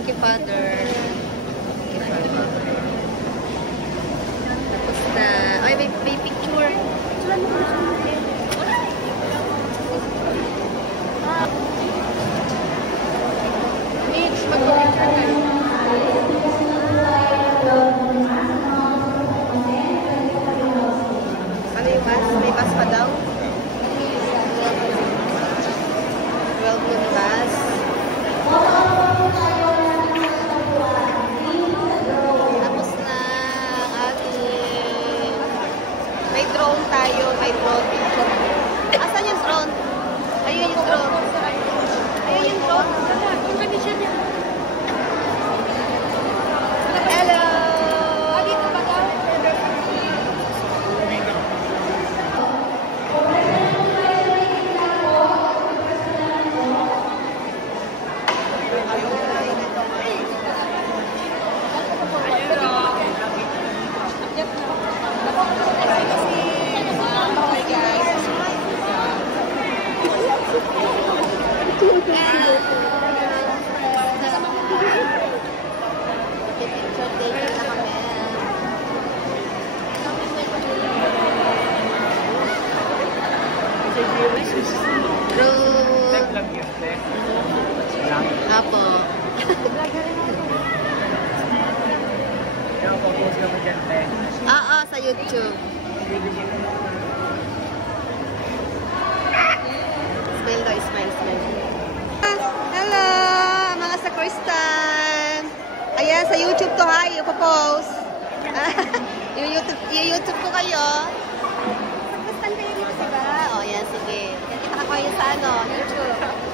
Thank you, Father. Thank you, Father. Tapos na. Ay, may picture. Mitch, mag-picture kayo. Ano yung bus? May bus pa daw? 12 yung bus. Tapos na ang ating... May drone tayo. May drone picture. Asan yung drone? Ayun yung drone. Ayun yung drone. Yung condition niya. Hello! Dito ba daw? Apo. Oo, sa YouTube. Smile daw, smile, smile. Hello, mga sakristan. Ayan, sa YouTube to ha, ipopost. YouTube ko kayo. Sakristan kayo dito, diba? O, yan, sige. Kita ka kayo sa YouTube.